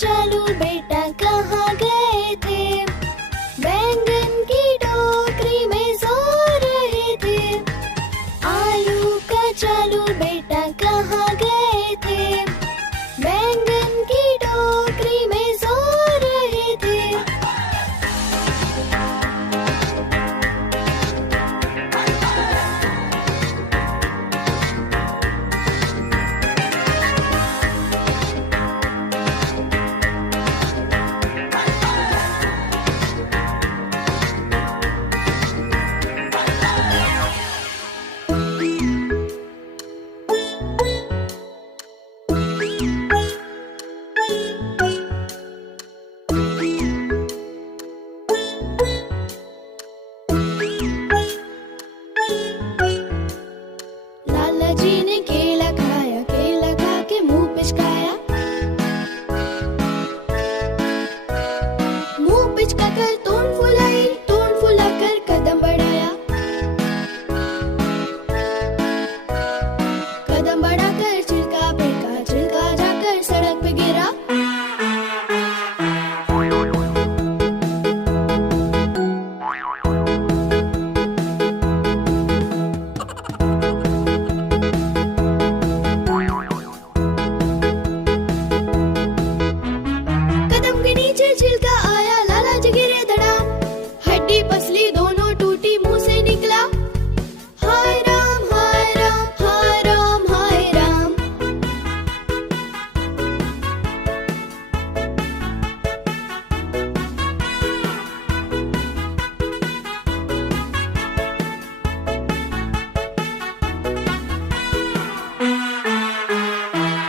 चालू बेटा कहाँ गए थे? बैंगन की टोकरी में सो रहे थे। आलू का चालू बेटा कहाँ गए थे? बैंगन की टोकरी में सो रहे थे। लाला जी ने केला खाया, केला खा के मुंह पिचकाया। मुंह पिचकाकर तोंड फुलाई, तोंड फुलाकर कदम बढ़ाया। कदम बढ़ाकर छिलका फेंका, छिलका जाकर सड़क पे गिरा। कदम के नीचे छिलका आया, लाला जी गिरे धड़ाम। हड्डी पसली दोनों टूटी, मुंह से निकला हाय राम हाय राम हाय राम हाय राम।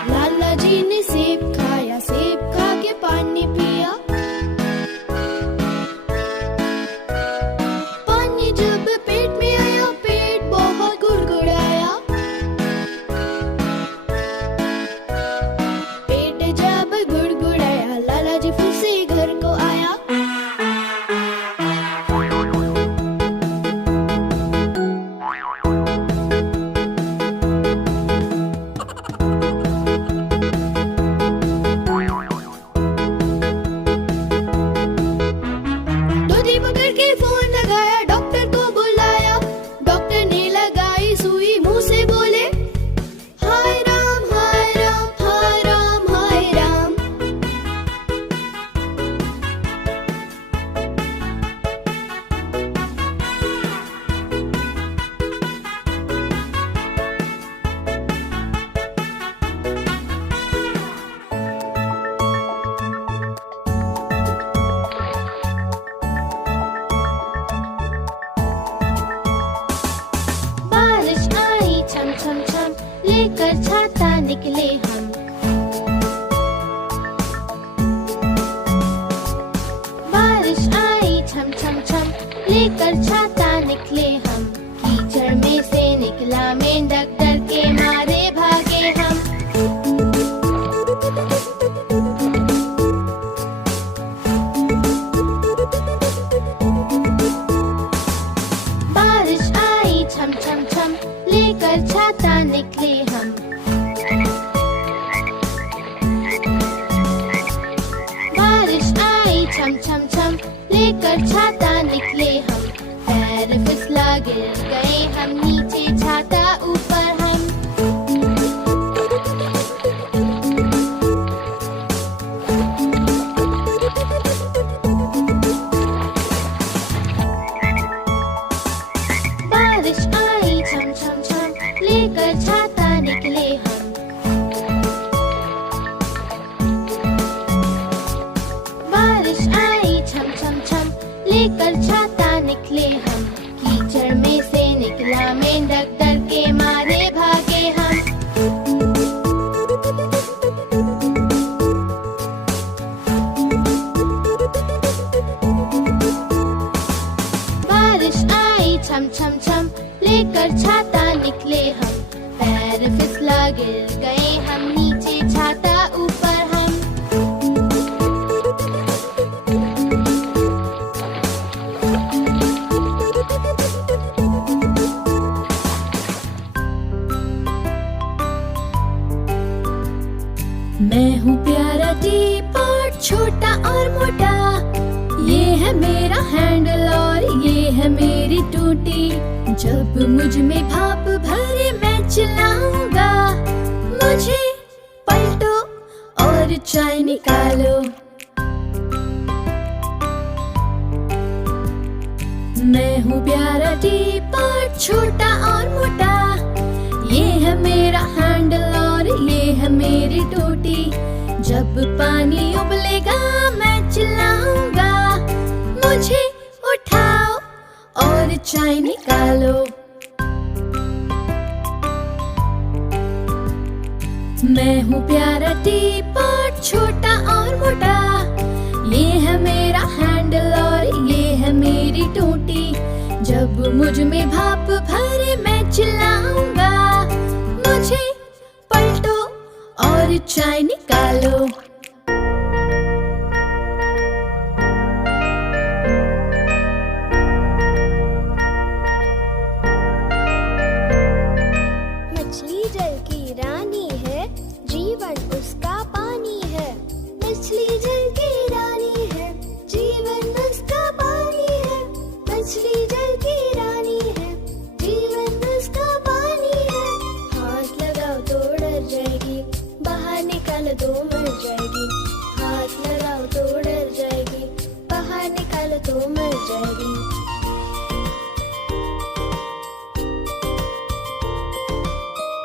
लाला जी ने सेब खाया, सेब खा के पानी पिया। पानी जब पेट में आया, पेट बहुत गुड़गुड़ाया। पेट जब गुड़गुड़ाया, लाला जी फिर से घर को आया। दूधी पकड़ के फोन लगाया, डॉक्टर को बुलाया। डॉक्टर ने लगाई सुई, मुंह से बोले हाय राम हाय राम हाय राम हाय राम। बारिश आई छम छम छम, लेकर छाता निकले हम। बारिश आई छम छम छम, लेकर छाता निकले हम। कीचड़ में से निकला मेंढक, डर के मारे भागे हम। बारिश आई छम छम छम, लेकर छाता निकले हम। बारिश आई छम छम छम, लेकर छाता निकले हम। पैर फिसला गिर गए हम नीचे, छाता ऊपर हम। बारिश आई छम छम छम, लेकर छाता निकले हम। बारिश आई छम छम छम, लेकर छाता निकले हम। कीचड़ में से निकला मेंढक, डर के मारे भागे हम। बारिश आई छम छम छम, लेकर छाता निकले हम। पैर फिसला गिर गए हम नीचे, छाता ऊपर हम। मैं हूँ प्यारा टी पॉट, छोटा और मोटा, ये है मेरा हैंडल और ये है मेरी टूटी। जब मुझ में भाप भरे मैं चिल्लाऊंगा, मुझे पलटो और चाय निकालो। मैं हूँ प्यारा टीपॉट, छोटा और मोटा, ये है मेरा हैंडल और ये है मेरी टूटी। जब पानी उबलेगा मैं चिल्लाऊंगा, मुझे उठाओ और चाय निकालो। मैं हूँ प्यारा टीपॉट, छोटा और मोटा, ये है मेरा हैंडल और ये है मेरी टूटी। जब मुझ में भाप भरे मैं चिल्लाऊंगा, मुझे पलटो और चाय निकालो। मछली जल की रानी है, जीवन उसका पानी है। मछली जल की रानी है, जीवन उसका पानी है। मछली जल की रानी है, जीवन उसका पानी है। हाथ लगाओ तो डर जाएगी, बाहर निकालो तो मर जाएगी। हाथ लगाओ तो डर जाएगी, बाहर निकालो तो मर जाएगी।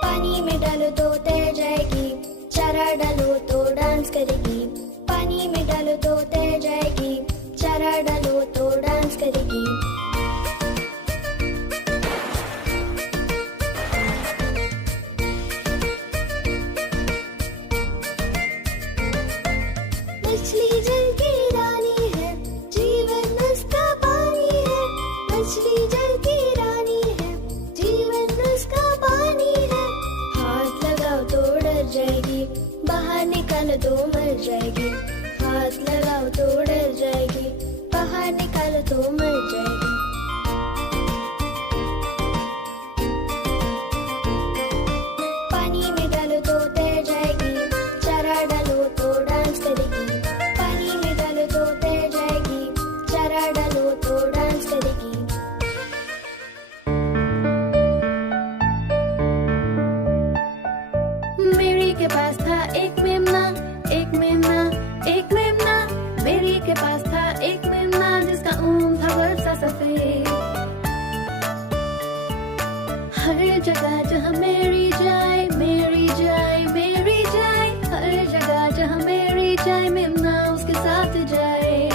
पानी में डालो तो तैर जाएगी, चारा डालो तो डांस करेगी। पानी में डालो तो तैर जाएगी, चारा डालो तो डांस करेगी। मछली जल की रानी है, जीवन उसका पानी है। मछली जल की रानी है, जीवन उसका पानी है। हाथ लगाओ तो डर जाएगी, बाहर निकालो तो मर जाएगी। हाथ लगाओ तो डर जाएगी, बाहर निकालो तो मर जाएगी। पानी में डालो तो तैर जाएगी, चारा डालो तो डांस करेगी। पानी में डालो तो तैर जाएगी, चारा डालो तो डांस करेगी। मेरी के पास था एक मेमना, एक मेमना, एक मेमना। मेरी के पास था एक मेमना जिसका ऊन था वर्षा सफेद। हर जगह जहाँ मेरी जाए, मेरी जाए, मेरी जाए। हर जगह जहाँ मेरी जाए, मेमना उसके साथ जाए।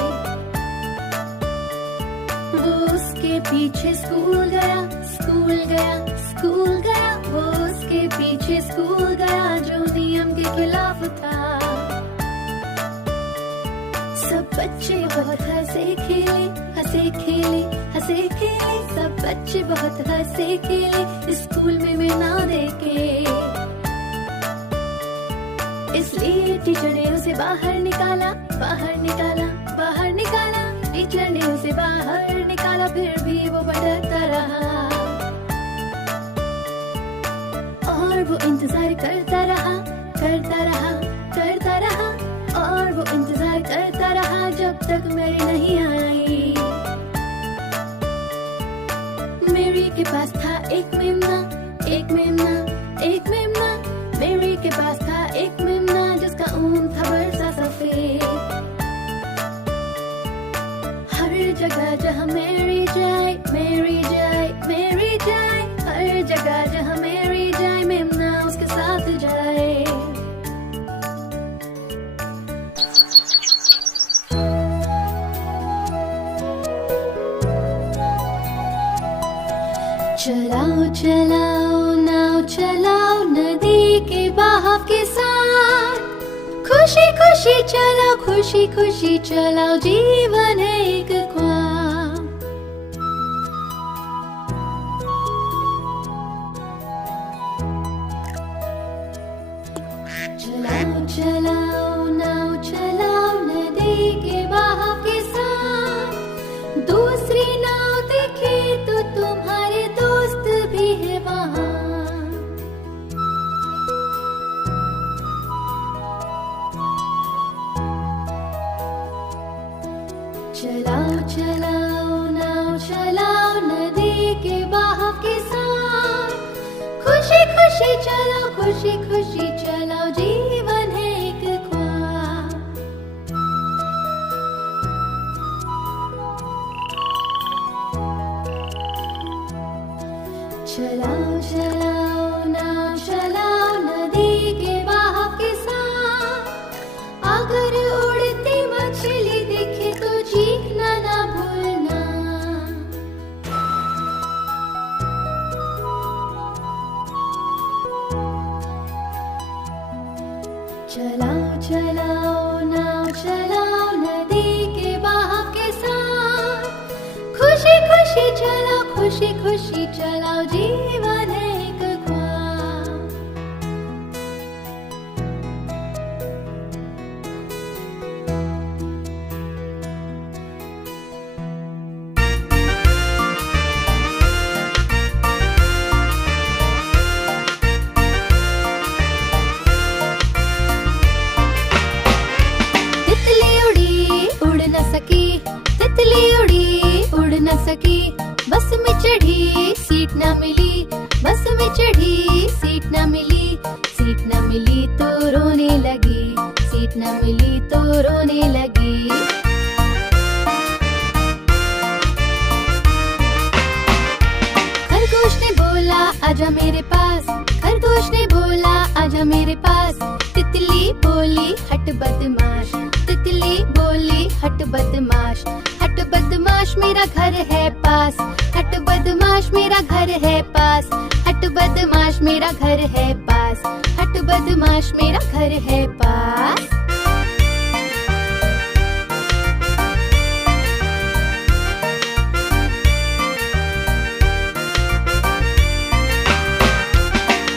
वो उसके पीछे स्कूल गया, स्कूल गया, स्कूल गया। वो उसके पीछे स्कूल गया जो नियम के खिलाफ था। सब बच्चे बहुत हंसे खेले, हंसे खेले, हंसे खेले। सब बच्चे बहुत हंसे खेले स्कूल में मैं ना देखे। इसलिए टीचर ने उसे बाहर निकाला, बाहर निकाला, बाहर निकाला। टीचर ने उसे बाहर निकाला, फिर भी वो भटकता रहा। और वो इंतजार करता रहा, करता रहा, करता रहा। और वो इंतजार करता रहा जब तक मेरी नहीं आई। मेरी के पास था एक मेमना, एक मेमना, एक मेमना। मेरी के पास था एक मेमना जिसका ऊन था वर्षा सफेद। हर जगह जहाँ मेरी जाए, मेरी जाए, मेरी जाए। हर जगह जहाँ मेरी जाए, मेमना उसके साथ जाए। चलाओ चलाओ नाव चलाओ नदी के बहाव के साथ। खुशी खुशी चलाओ, खुशी खुशी चलाओ, जीवन है एक ख्वाब। चलाओ चलाओ नाव चलाओ नदी के बहाव के साथ। दूसरी नाव दिखे तो तुम्हारे दोस्त भी है वहाँ। खुशी खुशी चलाओ, जीवन है एक ख्वाब। चलाओ चलाओ नाव चलाओ, नदी के बहाव के साथ। अगर उड़ती मछली दिखे तो चीखना ना भूलना। चलाओ चलाओ नाव चलाओ, नदी के बहाव के साथ। खुशी खुशी चलाओ, खुशी खुशी चलाओ, जीवन है एक ख्वाब। तितली उड़ी उड़ न सकी, तितली उड़ी उड़ न सकी। बस में चढ़ी सीट न मिली, बस में चढ़ी सीट न मिली। सीट न मिली तो रोने लगी, सीट न मिली तो रोने लगी। खरगोश ने बोला आजा मेरे पास, खरगोश ने बोला आजा मेरे पास। तितली बोली हट बदमाश, तितली बोली हट बदमाश। हट बदमाश मेरा घर है पास, हट बदमाश मेरा घर है पास। हट बदमाश मेरा घर है पास, हट बदमाश मेरा घर है पास।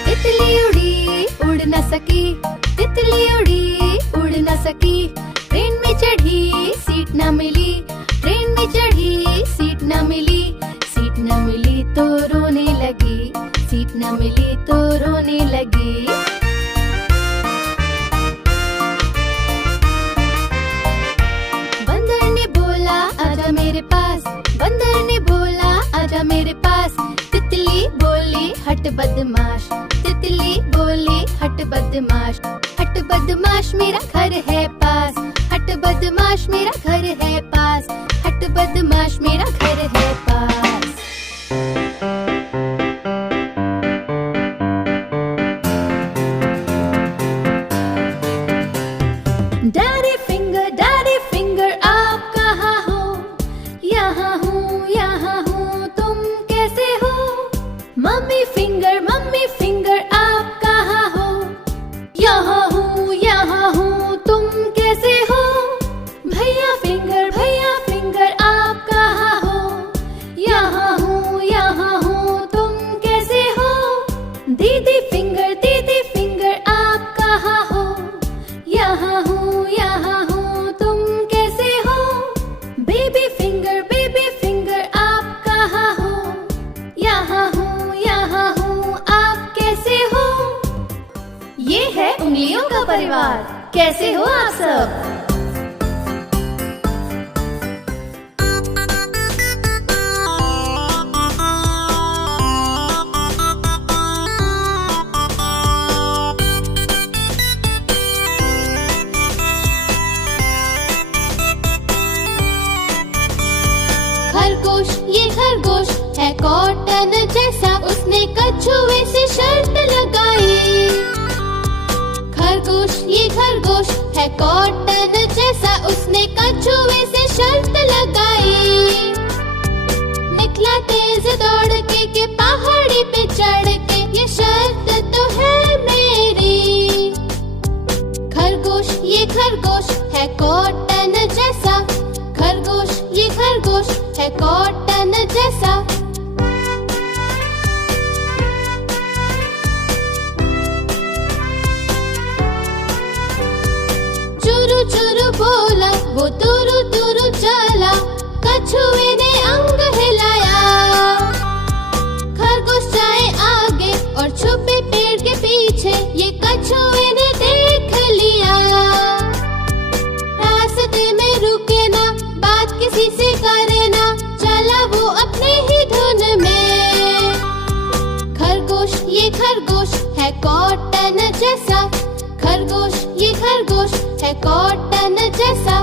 तितली उड़ी उड़ न सकी, तितली उड़ी उड़ न सकी। ट्रेन में चढ़ी सीट न मिली, ट्रेन में चढ़ी सीट न मिली। सीट न मिली तो रोने लगी, सीट न मिली तो रोने लगी। बंदर ने बोला आजा मेरे पास, बंदर ने बोला आजा मेरे पास। तितली बोली हट बदमाश, तितली बोली हट बदमाश। हट बदमाश मेरा घर है पास, हट बदमाश मेरा घर है पास। हट बदमाश मेरा घर है पास। डैडी फिंगर आप कहाँ हो? यहाँ हूँ, तुम कैसे हो? मम्मी फिंगर आप कहाँ हो? यहाँ हूँ, तुम कैसे हो? भैया फिंगर आप कहाँ हो? यहाँ हूँ, तुम कैसे हो? दीदी फिंगर आप कहाँ हो? यहाँ हूँ, तुम कैसे हो? बेबी फिंगर आप कहाँ हो? यहाँ हूँ, आप कैसे हो? ये है उंगलियों का परिवार। कैसे हो आप सब? खरगोश है कॉटन जैसा, उसने कछुए से शर्त लगाई। खरगोश है कॉटन जैसा, उसने कछुए से शर्त लगाई। निकला तेज दौड़ के पहाड़ी पे चढ़ के, ये शर्त तो है मेरी। खरगोश है कॉटन जैसा, खरगोश है कॉटन जैसा। चुरू चुरू बोला वो तुरु तुरु चला, कछुए ने अंग हिलाया। खरगोश जाए आगे और छुपे पेड़ के पीछे, ये कछुए ने देख लिया। रास्ते में रुके ना, बात किसी से करे ना, चला वो अपने ही धुन में। खरगोश है कॉटन जैसा। खरगोश ये खरगोश है कॉटन जैसा।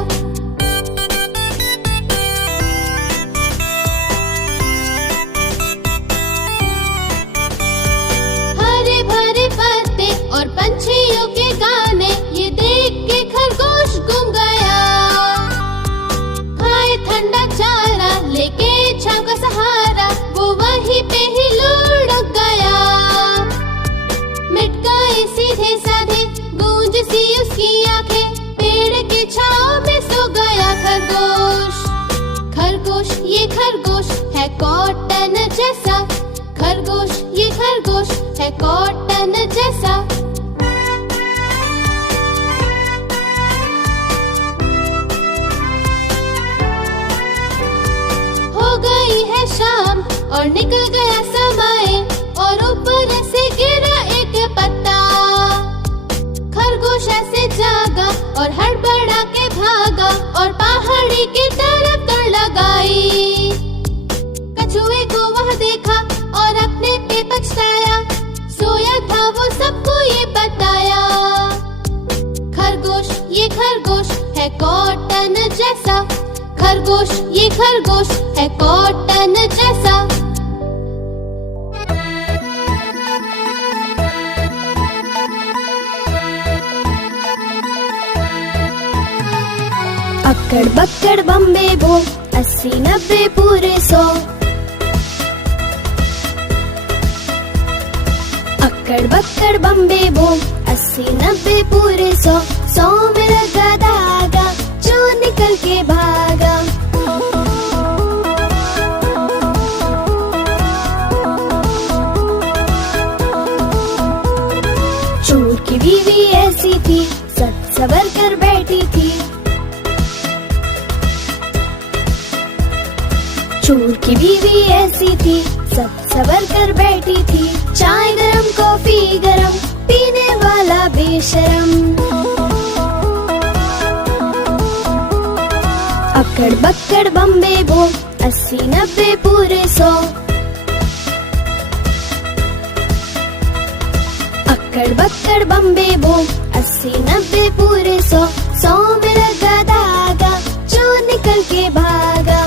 हरे भरे पत्ते और पंछियों के गाने, ये देख के खरगोश गुम गया। खाए ठंडा चारा लेके छांव का सहारा, वो वहीं पे ही लुढ़क गया। मिट गए सीधे साधे, गूंज सी उसकी आंखें, पेड़ की छांव में सो गया खरगोश। खरगोश ये खरगोश है कॉटन जैसा। खरगोश ये खरगोश है कॉटन जैसा। हो गई है शाम और निकल गया समय, और ऊपर से गिरा एक पत्ता। खरगोश ऐसे जागा और हड़बड़ा के भागा, और पहाड़ी की तरफ दौड़ लगाई। कछुए को वह देखा और अपने पे पछताया, सोया था वो सबको ये बताया। खरगोश ये खरगोश है कॉटन जैसा। खरगोश ये खरगोश है कॉटन जैसा। अक्कड़ बक्कड़ बम्बे बो, 80-90 पूरे 100। अक्कड़ बक्कड़ बम्बे बो, 80-90 पूरे 100। 100 में लगा धागा, जो निकल के भागा। चोर की बीवी ऐसी थी, सच सवर कर बैठी थी। चोर की बीवी ऐसी थी, सब सवर कर बैठी थी। चाय गरम कॉफी गरम, पीने वाला बेशरम। अक्कड़ बक्कड़ बम्बे बो, 80-90 पूरे 100। अक्कड़ बक्कड़ बम्बे बो, 80-90 पूरे 100। 100 में लगा धागा, जो निकल के भागा।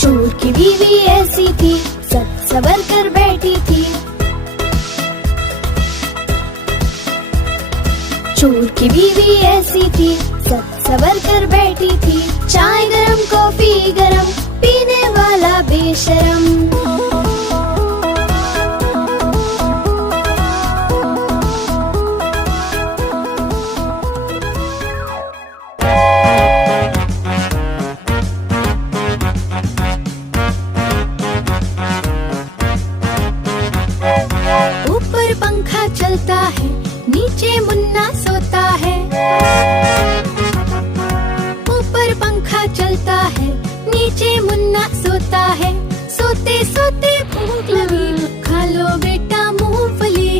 चोर की बीवी ऐसी थी, सब सवर कर बैठी थी। चोर की बीवी ऐसी थी, सब सवर कर बैठी थी। चाय गरम कॉफी गरम, पीने वाला बेशरम। ऊपर पंखा चलता है, नीचे मुन्ना सोता है। ऊपर पंखा चलता है, नीचे मुन्ना सोता है। सोते सोते भूख लगी, खा लो बेटा मूंगफली।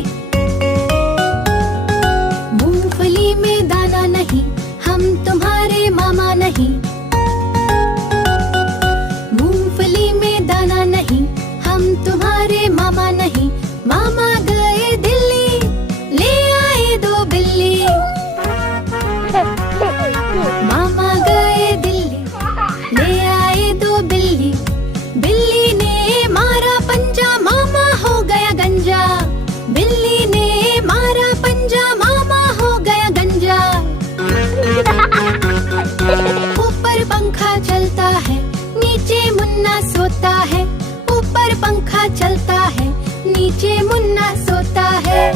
मूंगफली में दाना नहीं, हम तुम्हारे मामा नहीं। मूंगफली में दाना नहीं, हम तुम्हारे मामा नहीं। मामा गए दिल्ली, ले आए 2 बिल्ली। मामा गए दिल्ली, ले आए 2 बिल्ली। बिल्ली ने मारा पंजा, मामा हो गया गंजा। बिल्ली ने मारा पंजा, मामा हो गया गंजा। ऊपर पंखा चलता है, नीचे मुन्ना सोता है। ऊपर पंखा चलता है, नीचे मुन्ना सोता है।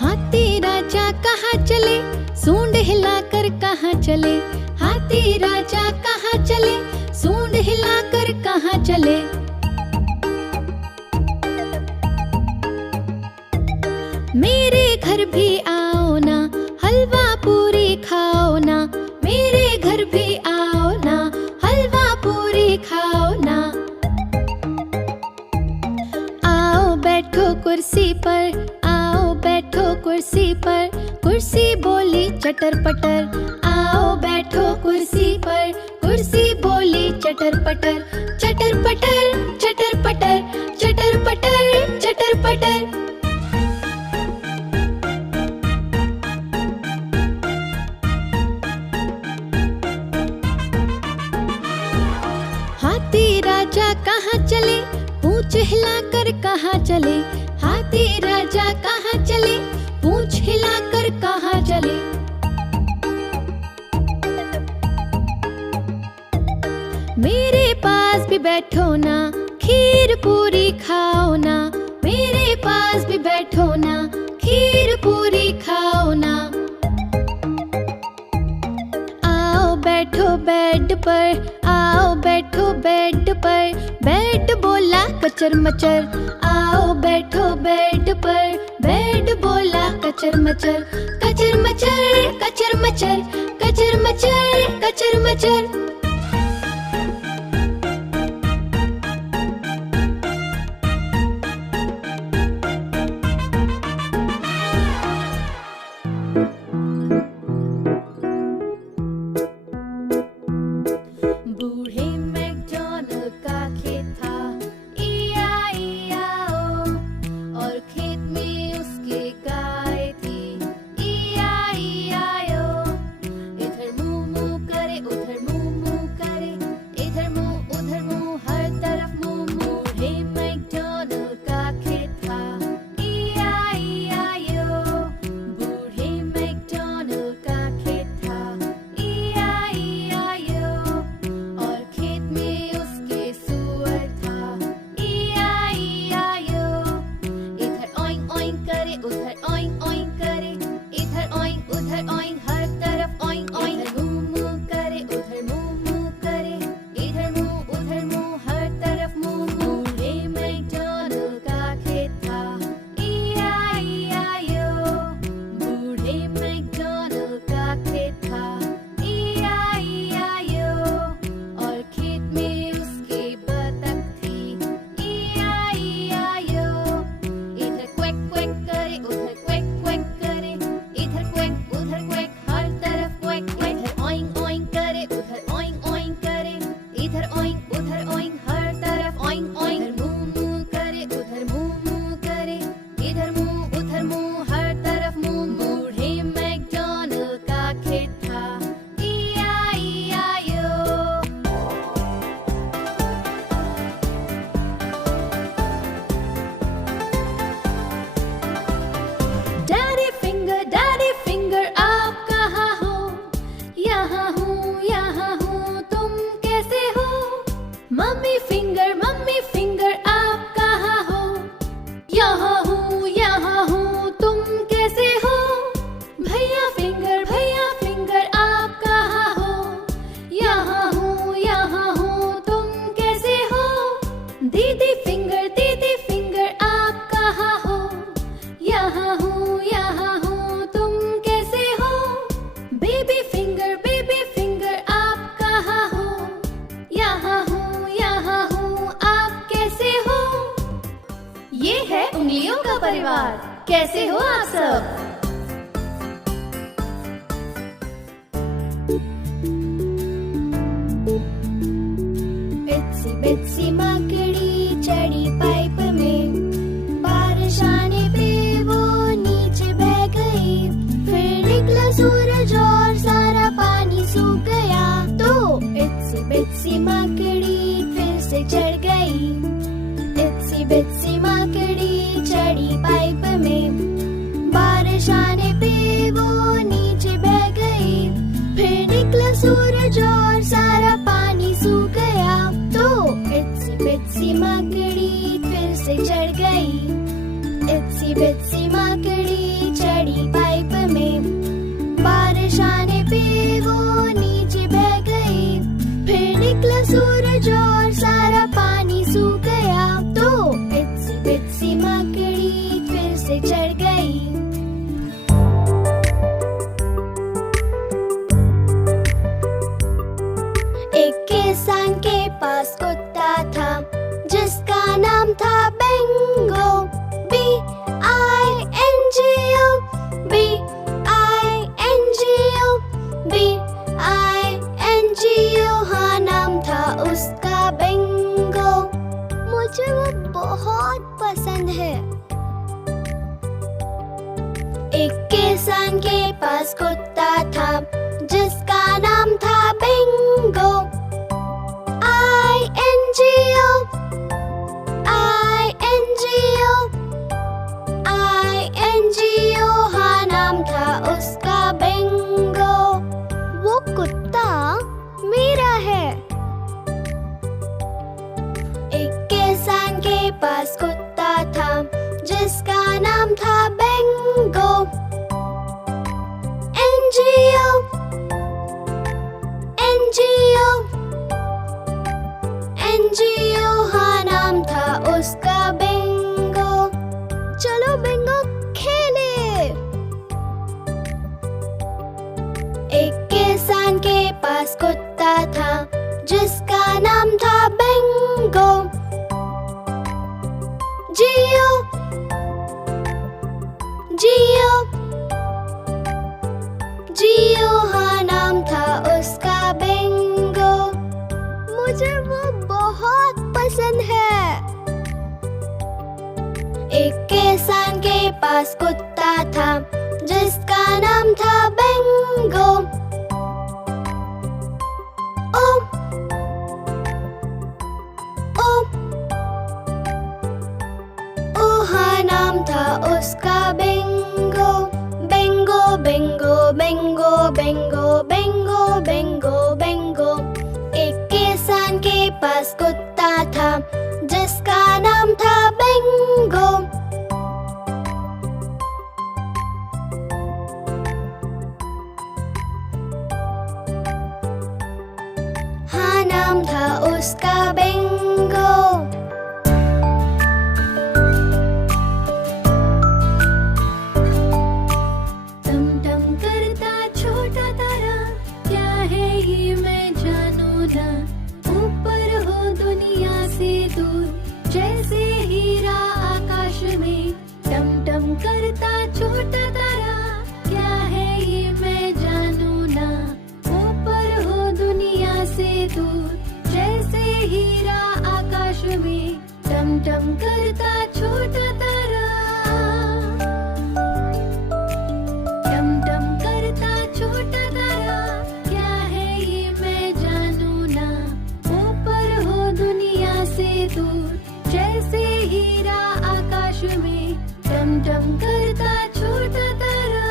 हाथी राजा कहाँ चले, सूंड हिलाकर कहाँ चले। हाथी राजा कहाँ चले, सूंड हिलाकर कहाँ चले। मेरे घर भी आओ ना, हलवा पूरी खाओ ना। मेरे घर भी आओ ना, हलवा पूरी खाओ ना। आओ बैठो कुर्सी पर, आओ बैठो कुर्सी पर। कुर्सी बोली चटर पटर, आओ बैठो कुर्सी पर। कुर्सी बोली चटर पटर, चटर पटर, चटर पटर, चटर पटर, चटर पटर। हाथी राजा कहाँ चले, पूंछ हिलाकर कहाँ चले। हाथी राजा कहाँ चले, पूंछ हिलाकर कहाँ चले। मेरे पास भी बैठो ना, खीर पूरी खाओ ना। मेरे पास भी बैठो ना, खीर पूरी खाओ ना। आओ बैठो बेड पर, आओ बैठो बेड पर। बेड बोला कचर मचर, आओ बैठो बेड पर। बेड बोला कचर मचर, कचर मचर, कचर मचर, कचर मचर, कचर मचर। बूढ़े मैकडॉनल्ड का खेत था, E-I-E-I-O, और खेत में उसके गाय थी, E-I-E-I-O। इधर मुंह मुंह करे, उधर मुंह मुंह करे, इधर मुंह उधर मुंह, हर तरफ मुंह मुंह। बूढ़े मैकडॉनल्ड का खेत था, E-I-E-I-O, बूढ़े मैकडॉनल्ड का खेत था, E-I-E-I-O, और खेत में उसके सूअर था, E-I-E-I-O। इधर ओइंग ओइंग करे, उधर ओइंग ओइंग करे, इधर ओइंग उधर ओइंग, हर तरफ ओइंग ओइंग। इधर मुंह मुंह करे, उधर मुंह मुंह करे, इधर मुंह उधर मुंह, हर तरफ मुंह मुंह। बूढ़े मैकडॉनल्ड का खेत था, E-I-E-I-O, बूढ़े मैकडॉनल्ड का खेत था, E-I-E-I-O, और खेत में उसके बतख थी, E-I-E-I-O। इधर क्वैक क्वैक करे, उधर क्वैक क्वैक करे, इधर क्वैक उधर क्वैक, हर तरफ क्वैक। इधर ओइंग ओइंग करे, उधर ओइंग ओइंग करे, इधर ओइंग उधर ओइंग, हर तरफ ओइंग ओइंग। इधर मुंह मुंह करे, उधर मुंह मुंह करे, इधर मुंह उधर मुंह, हर तरफ मुंह। बूढ़े मैकडॉनल्ड का खेत था, E-I-E-I-O। डैडी फिंगर आप कहाँ हो? यहाँ हूँ तुम कैसे हो? मम्मी फिंगर आप कहाँ हो? यहाँ हूँ तुम कैसे हो? भैया फिंगर आप कहाँ हो? यहाँ हूँ तुम कैसे हो? दीदी फिंगर आप कहाँ हो? यहाँ हूँ तुम कैसे हो? बेबी फिंगर आप कहाँ हो? यहाँ हूँ आप कैसे हो? ये है उंगलियों का परिवार। कैसे हो आप सब? इत्सी बित्सी मकड़ी चढ़ी पाइप में, बारिश आने पे वो नीचे बह गई। फिर निकला सूरज और सारा पानी सूख गया। तो इत्सी बित्सी मकड़ी फिर से चढ़ गई। इत्सी बित्सी मकड़ी चढ़ी पाइप में, बारिश आने पे वो नीचे बह गई। फिर निकला सूरज और सारा पानी सूख गया। तो इत्सी बित्सी मकड़ी फिर से चढ़ गई। इत्सी बित्सी मकड़ी चढ़ी पाइप में, बारिश आने पे वो नीचे बह गई। फिर निकला सूरज और सारा पानी सूख गया। तो इत्सी बित्सी मकड़ी फिर से चढ़ गई। एक किसान के पास कुत्ता था, जिसका नाम था बिंगो। एक किसान के पास कुत्ता था जिसका नाम था बिंगो। INGO INGO INGO, हाँ नाम था उसका बिंगो। वो कुत्ता मेरा है। एक किसान के पास कुत्ता था जिसका नाम था बिंगो। NGO NGO NGO, हाँ नाम था उसका बिंगो। चलो बिंगो खेले। एक किसान के पास कुत्ता था जिसका नाम था बिंगो। जियो जियो जियो, हाँ नाम था उसका बिंगो। मुझे वो बहुत पसंद है। एक किसान के पास कुत्ता था जिसका नाम था बिंगो। ओ ओ ओ, हाँ नाम था उसका Bingo. Bingo Bingo Bingo Bingo Bingo Bingo Bingo. एक किसान के पास कुत्ता था जिसका नाम था बिंगो। हाँ नाम था उसका बिंगो। जैसे हीरा आकाश में टमटम करता छोटा तारा, क्या है ये मैं जानू ना। ऊपर हो दुनिया से दूर, जैसे हीरा आकाश में टमटम करता छोटा तारा। टमटम करता छोटा तारा, क्या है ये मैं जानू ना। ऊपर हो दुनिया से दूर, जैसे हीरा आकाश में टमटम करता छोटा तारा।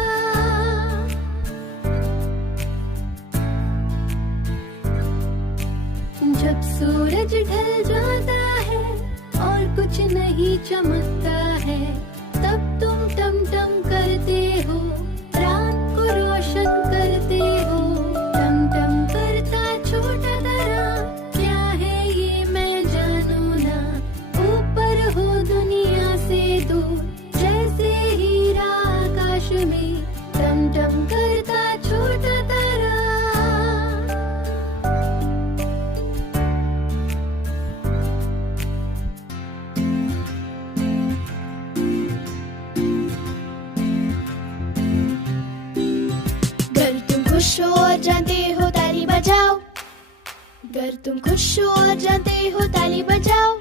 जब सूरज ढल जाता है और कुछ नहीं चमकता है, तब तुम टमटम करते हो, रात को रोशन करते हो। टमटम करता छोटा तारा, क्या है ये मैं जानू ना। ऊपर हो दुनिया से दूर, जैसे हीरा आकाश में टमटम करता छोटा तारा। गर तुम खुश हो और जानते हो ताली बजाओ। गर तुम खुश हो और जानते हो ताली बजाओ।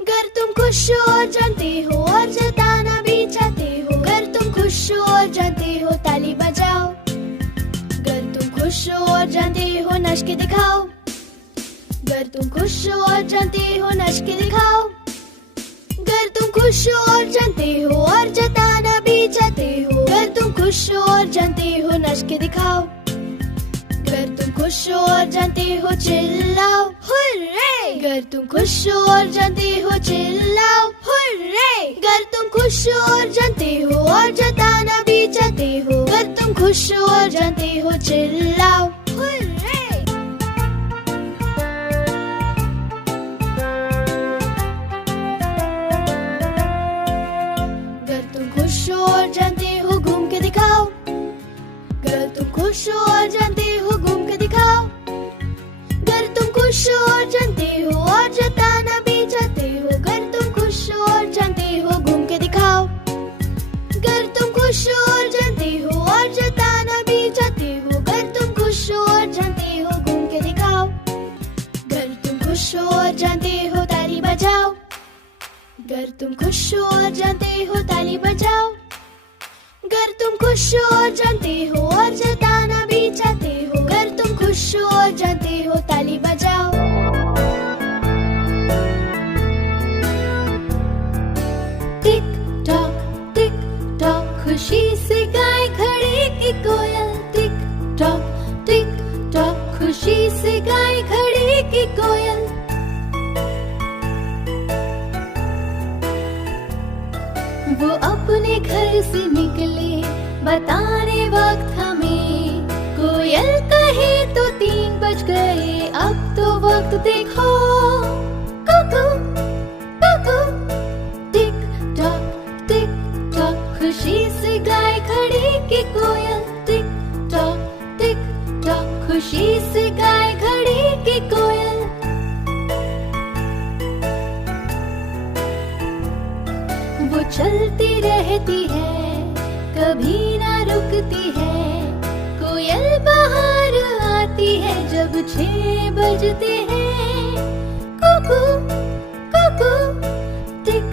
गर तुम खुश हो और जानते हो और जताना भी चाहते हो। गर तुम खुश हो और जानते हो ताली बजाओ। गर तुम खुश हो और जानते हो नाच के दिखाओ। गर तुम खुश हो और जानते हो नाच के दिखाओ। गर तुम खुश हो और जानते हो और जताना भी चाहते हो। गर तुम खुश हो और जानते हो नाच के दिखाओ। गर तुम खुश हो और जानते हो चिल्लाओ हुर्रे। गर तुम खुश हो और जानते हो चिल्लाओ हुर्रे। गर तुम खुश हो और जानते हो और जताना भी चाहते हो। गर तुम खुश हो और जानते हो चिल्लाओ हुर्रे। गर तुम खुश हो और जानते हो घूम के दिखाओ। गर तुम खुश हो और जानते हो घूम के दिखाओ। गर तुम खुश हो और जानते हो और जताना भी चाहते हो। गर तुम खुश हो और जानते हो घूम के दिखाओ। गर तुम खुश हो और जानते हो और जताना भी चाहते हो। गर तुम खुश हो और जानते हो घूम के दिखाओ। गर तुम खुश हो और जानते हो ताली बजाओ। गर तुम खुश हो और जानते हो ताली बजाओ। अगर तुम खुश हो और जानते हो और जताना भी चाहते हो, अगर तुम खुश हो और जानते हो ताली बजाओ। टिक टॉक खुशी से गाए घड़ी की कोयल। टिक टॉक खुशी से गाए घड़ी की कोयल। वो अपने घर से निकले बताने वक्त हमें, कोयल कहे तो 3 बज गए, अब तो वक्त देखो। कुकू कुकू टिक टॉक खुशी से गाए घड़ी की कोयल। टिक टॉक खुशी से गाए घड़ी की कोयल। वो चलती रहती है कभी ना रुकती है, कोयल बाहर आती है जब 6 बजते हैं। कुकू कुकू टिक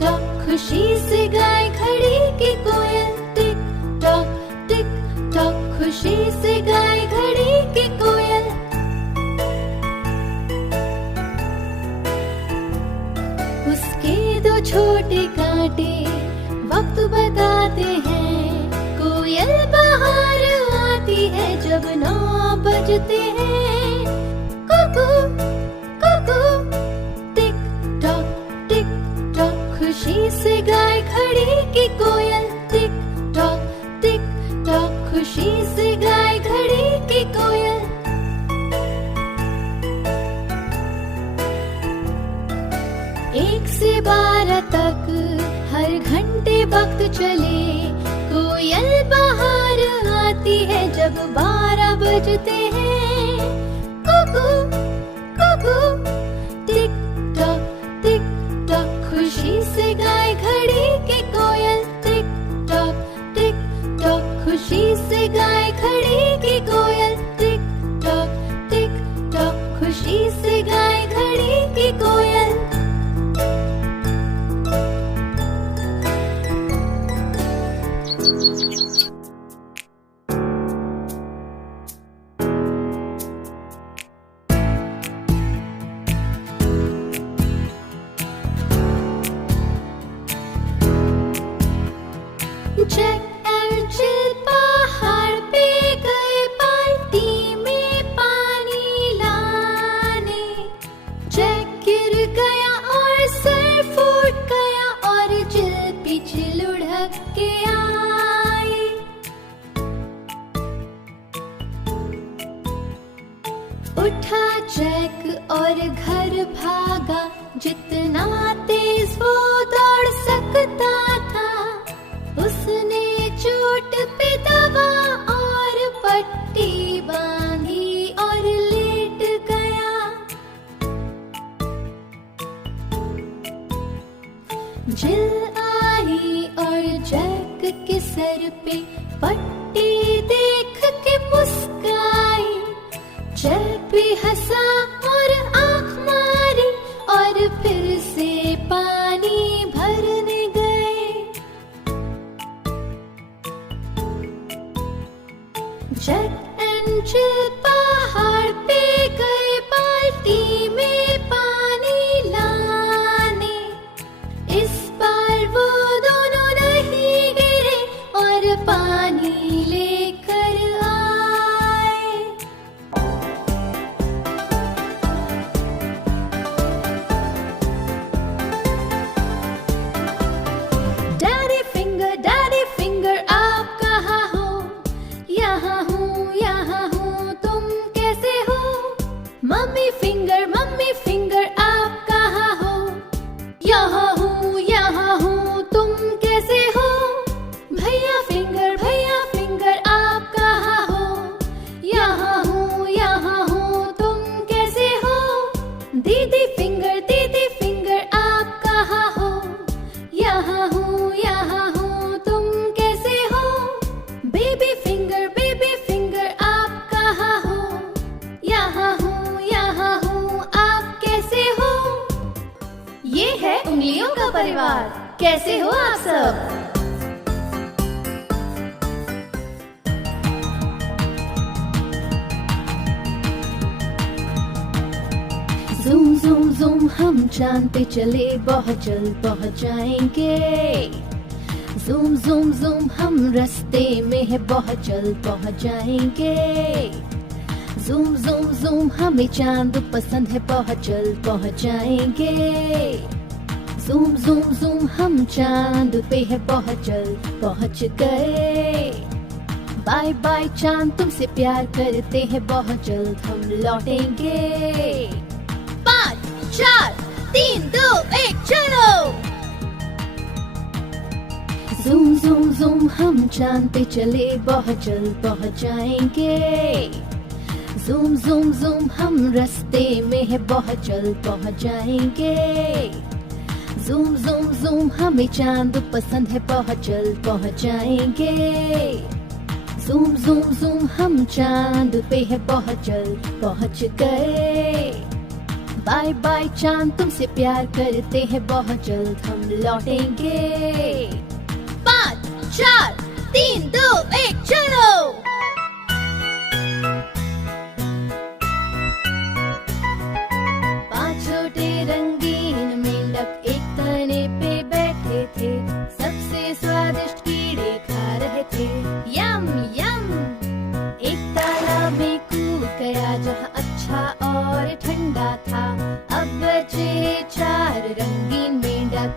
टॉक खुशी से गाए घड़ी की कोयल। टिक टॉक खुशी से गाए घड़ी की कोयल। उसके 2 छोटे कांटे वक्त बताते हैं, कोयल बाहर आती है जब 9 बजते हैं। कुकू कुकू टिक टॉक खुशी से गाए घड़ी की कोयल। टिक टॉक खुशी से गाए घड़ी की कोयल। 1 से 12 तक हर घंटे वक्त चले, कोयल बाहर आती है जब 12 बजते हैं। कुकू कुकू टिक टॉक खुशी से गाए घड़ी की कोयल। टिक टॉक खुशी से गाए घड़ी की कोयल। टिक टॉक खुशी से गाए घड़ी की कोयल। जैक एंड जिल पहाड़ पे गए बाल्टी में पानी लाने। जैक गिर गया और सर फूट गया और जिल पीछे लुढ़क के आई। उठा जैक और घर भागा, जितना तेज वो दौड़ सकता था। उसने चोट पे दवा और पट्टी बांधी और लेट गया। जिल आई और जैक के सर पे पट्टी देख के मुस्काई। जैक भी हंसा और आंख मारी और फिर से पानी भरने गए। जैक एंड जिल पहाड़ पे गए बाल्टी में पानी लाने। इस बार वो दोनों नहीं गिरे और पानी लेकर आए। डैडी फिंगर आप कहाँ हो? यहाँ हूँ तुम जूम जूम हम चांद पे चले, बहुत जल्द पहुंच जाएंगे। जूम जूम जूम हम रास्ते में है, बहुत जल्द पहुंच जाएंगे। जूम जूम जूम हमें चांद पसंद है, बहुत जल्द पहुंच जाएंगे। जूम जूम जूम हम चांद पे है, बहुत जल्द पहुंच गए। बाय बाय चांद, तुमसे प्यार करते हैं, बहुत जल्द हम लौटेंगे। 5 4 3 2 1 चलो। जूम जूम जूम हम चांद पे चले, बहुत जल्द पहुंच जाएंगे। जूम जूम जूम हम रास्ते में है, बहुत जल्द पहुंच जाएंगे। जूम जूम जूम हमें चांद पसंद है, बहुत जल्द पहुंच जाएंगे। जूम जूम जूम हम चांद पे है, बहुत जल्द पहुंच गए। बाय बाय चांद, तुमसे प्यार करते हैं, बहुत जल्द हम लौटेंगे। 5 4 3 2 1 चलो। पांच छोटे रंगीन मेंढक एक तने पे बैठे थे, सबसे स्वादिष्ट कीड़े खा रहे थे। यम यम। एक तालाब में कूद गया, जहाँ अच्छा और ठंडा था। अब बचे 4 रंगीन मेंढक।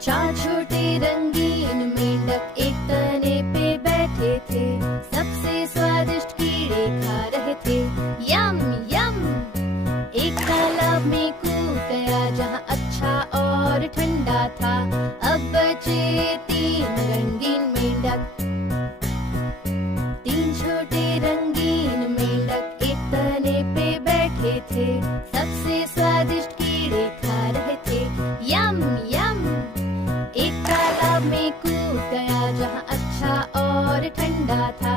4 छोटे रंगीन मेंढक एक तने पे बैठे थे, सबसे स्वादिष्ट कीड़े खा रहे थे। यम यम। एक तालाब में कूद गया, जहाँ अच्छा और ठंडा था। अब बचे 3 रंगीन मेंढक। 3 छोटे रंगीन मेंढक एक तने पे बैठे थे, सबसे स्वादिष्ट कीड़े खा रहे थे। यम यम। एक तालाब में कूद गया, जहाँ अच्छा और ठंडा था।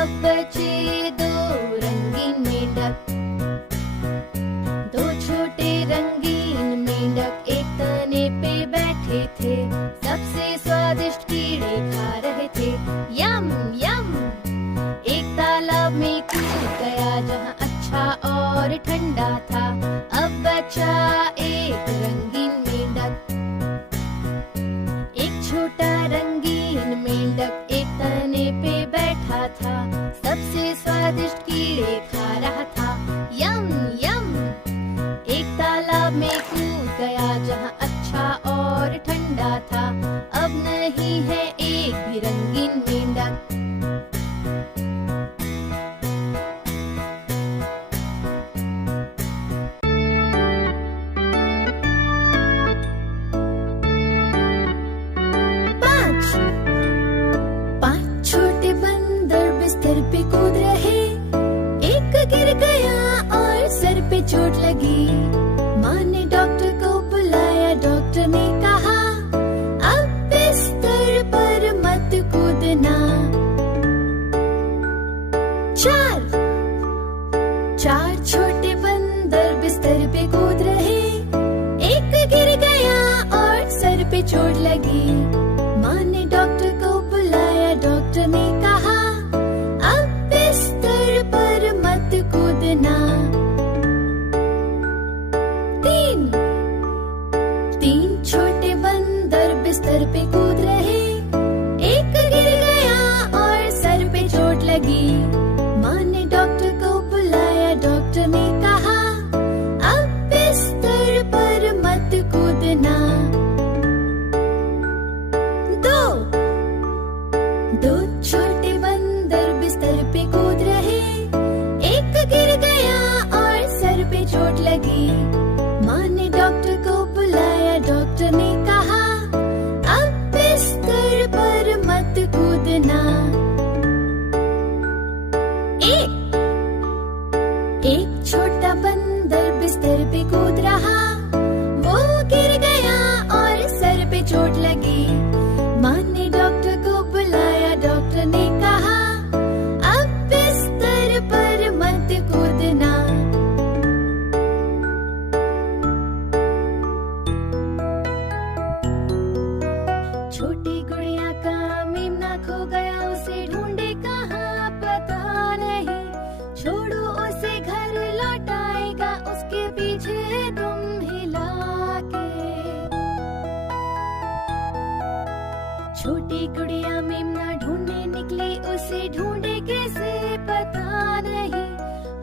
अब बचे 2 रंगीन मेंढक। 2 छोटे रंगीन मेंढक एक तने पे बैठे थे, सबसे स्वादिष्ट कीड़े खा रहे थे। यम यम। एक तालाब में कूद गया, जहाँ अच्छा और ठंडा था। अब बचा 1 रंगीन मेंढक। एक छोटा रंगीन मेंढक एक तने पे बैठा था, सबसे स्वादिष्ट कीड़े खा रहा था। यम यम। एक तालाब में कूद गया, जहाँ अच्छा और ठंडा था। अब नहीं है एक भी रंगीन मेंढक। पांच छोटे बंदर बिस्तर पे कूद रहे, एक गिर गया और सर पे चोट लगी। माँ ने डॉक्टर को बुलाया, डॉक्टर ने कहा अब बिस्तर पर मत कूदना। 4 छोटे बंदर बिस्तर पे कूद रहे, एक गिर गया और सर पे चोट लगी। माँ ने डॉक्टर को बुलाया, डॉक्टर ने कहा अब बिस्तर पर मत कूदना। 3 छोटे बंदर बिस्तर पे कूद रहे, एक गिर गया और सर पे चोट लगी। माँ ने डॉक्टर को बुलाया, डॉक्टर ने कहा अब बिस्तर पर मत कूदना। 2 छोटे बंदर बिस्तर पे कूद रहे, एक गिर गया और सर पे चोट लगी। माँ ने डॉक्टर को बुलाया, डॉक्टर ने कहा अब बिस्तर पर मत कूदना। एक छोटा बंदर बिस्तर पे कूद रहा, वो गिर गया और सर पे चोट लगी। माँ ने डॉक्टर को बुलाया, डॉक्टर ने कहा अब बिस्तर पर मत कूदना। छोटी गुड़िया का मेमना खो गया, उसे ढूंढे कहाँ पता नहीं। छोड़ो उसे, घर लौटाएगा उसके छोटी गुड़िया मेमना ढूंढने निकली, उसे ढूंढे कैसे पता नहीं।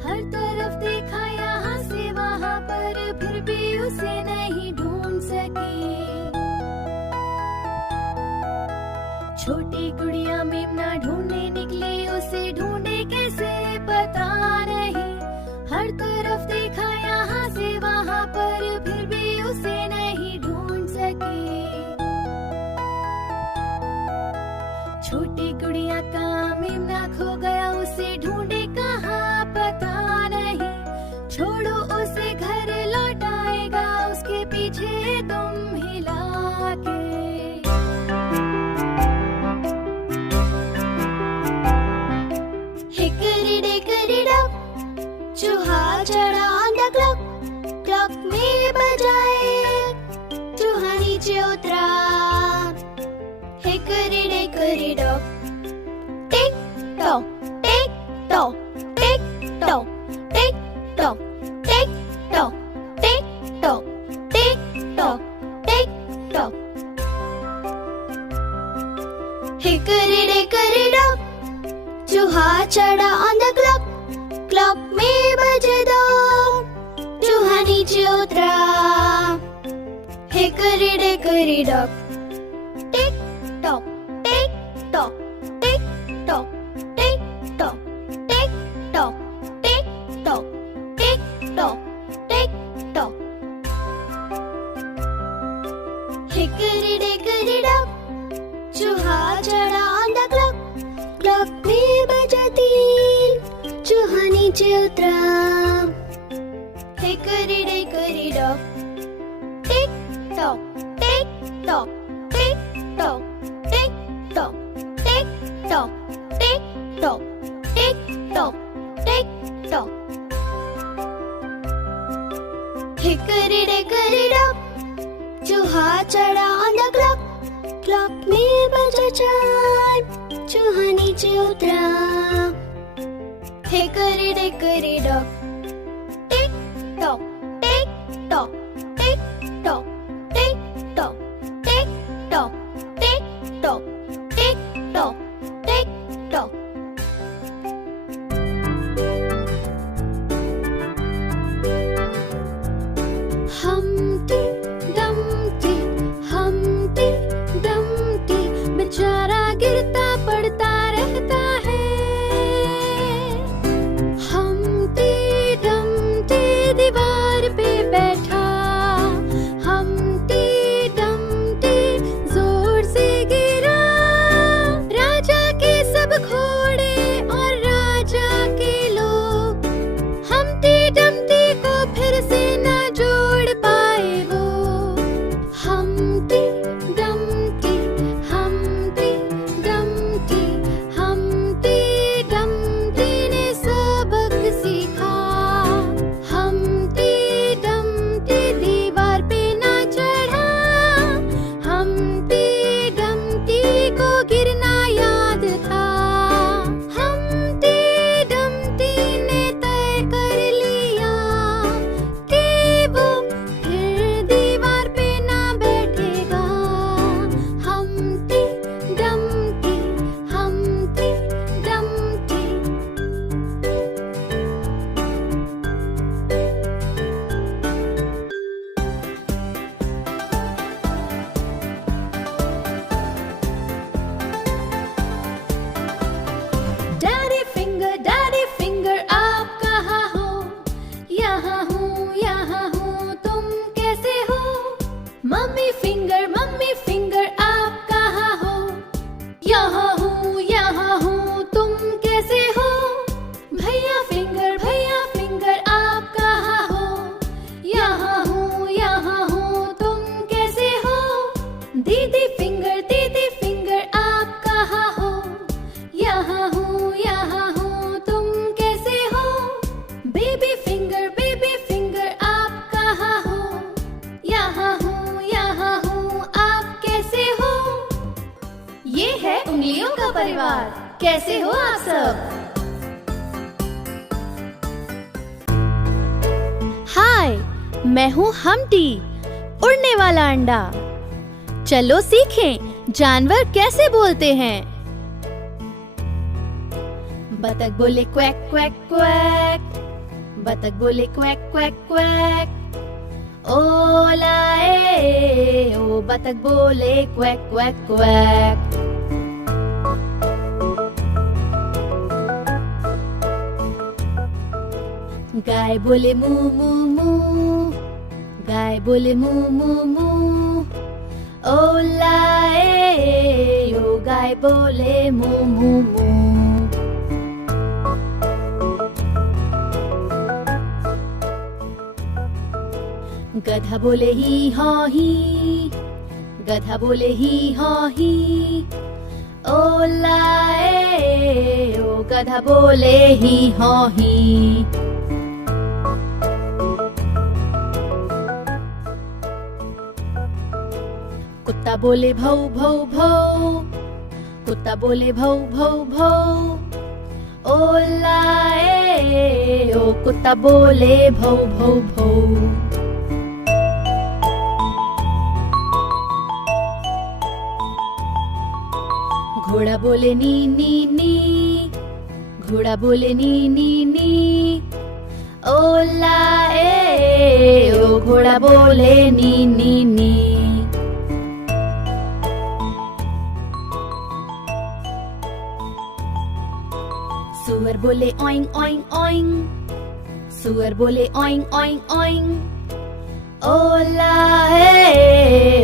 हर तरफ देखा यहाँ से वहाँ पर, फिर भी उसे नहीं ढूंढ सकी। छोटी गुड़िया मेमना ढूंढने निकली, उसे ढूंढे कैसे पता नहीं। हर तरफ देखा यहाँ से वहाँ पर, फिर भी उसे नहीं ढूंढ सकी। छोटी गुड़िया का मेमना खो गया, उसे ढूंढे कहाँ पता नहीं। छोड़ो उसे घर लौट आएगा, उसके पीछे तुम हिला के। Hickory dickory dock, चूहा चढ़ा on the clock, clock में बजाए, चूहा नीचे उतरा। Hickory dickory dock, tick tock, tick tock, tick tock, tick tock, tick tock, tick tock, tick tock, tick tock. Hickory dickory dock, चूहा चढ़ा on the clock, clock में बजे दो, चूहा नीचे उतरा। Hickory dickory dock, tick tock, tick tock, tick tock, tick tock, tick tock, tick tock, tick tock, tick tock. Hickory dickory dock, चूहा चढ़ा on the clock, clock में बजा तीन, चूहा नीचे उतरा। Hickory dickory dock, tick tock, tick tock, tick tock, tick tock, tick tock, tick tock, tick tock, tick tock. Hickory dickory dock, चूहा चढ़ा on the clock, clock में बजा चार, चूहा नीचे उतरा। Hickory dickory dock, tick tock, tick tock, tick tock, tick tock, tick tock, tick tock, tick tock, tick tock. Humpty Dumpty, Humpty Dumpty, बेचारा गिरता पड़ता रहता है। Humpty Dumpty दीवार पे बैठा, Humpty Dumpty जोर से गिरा। राजा के सब घोड़े और राजा के लोग Humpty Dumpty को फिर से न जोड़ पाए वो। Humpty Dumpty, Humpty Dumpty, Humpty Dumpty ने सबक सीखा। Humpty Dumpty दीवार पे ना चढ़ा, Humpty Dumpty को गिरना याद था। Humpty Dumpty ने तय कर लिया कि वो फिर दीवार पे ना बैठेगा। Humpty Dumpty, Humpty Dumpty। Daddy finger, आप कहाँ हो? यहाँ हूँ, तुम कैसे हो? Mummy finger, आप कहाँ हो? यहाँ हूँ, तुम कैसे हो? भैया finger, आप कहाँ हो? यहाँ हूँ, तुम कैसे हो? दीदी finger, आप कहाँ हो? यहाँ हूँ, तुम कैसे हो? बेबी फिंगर, आप कहाँ हो? यहाँ हूँ, आप कैसे हो? ये है उंगलियों का परिवार। कैसे हो आप सब? हाय, मैं हूँ हमटी, उड़ने वाला अंडा। चलो सीखें जानवर कैसे बोलते हैं? बतख बोले क्वैक क्वैक क्वैक, बतख बोले क्वैक क्वैक क्वैक। ओलाए ओ बतख बोले क्वैक क्वैक क्वैक। गाय बोले मू मू मू, गाय बोले मू मू मू। ओलाए ओ गाय बोले मू मू मू। गधा बोले ही हाँ ही, गधा बोले ही हाँ ही। ओलाए ओ गधा बोले ही हाँ ही। कुत्ता बोले भौ भौ भौ, कुत्ता बोले भौ भौ भौ। ओलाए ओ कुत्ता बोले भौ भौ भौ। घोड़ा बोले नी नी नी, घोड़ा बोले नी नी नी। ओलाए ओ घोड़ा बोले नी नी नी। सुअर बोले ओइंग ओइंग ओइंग, सुअर बोले ओइंग ओइंग ओइंग। ओलाए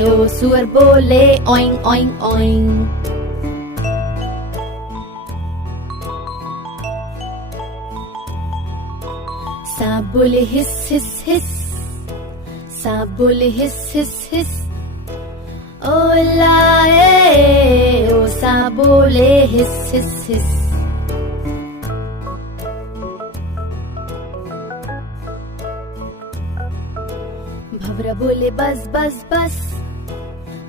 ओ सुअर बोले ओइंग ओइंग ओइंग। सांप बोले हिस हिस हिस, सांप बोले हिस हिस हिस। ओलाए ओ सांप बोले हिस हिस हिस। भंवरा बोले बस बस बस,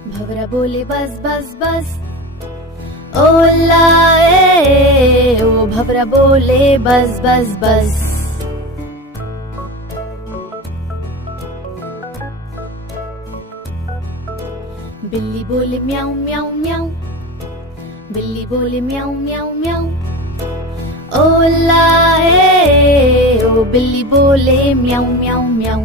भंवरा बोले बस बस बस। ओलाए ओ भंवरा बोले बस बस बस। बिल्ली बोले म्याऊ म्याऊ म्याऊ, बिल्ली बोले म्याऊ म्याऊ म्याऊ। ओलाए ओ बिल्ली बोले म्याऊ म्याऊ म्याऊ।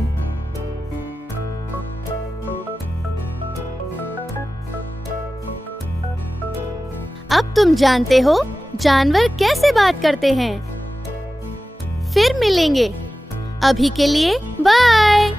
अब तुम जानते हो जानवर कैसे बात करते हैं। फिर मिलेंगे, अभी के लिए बाय।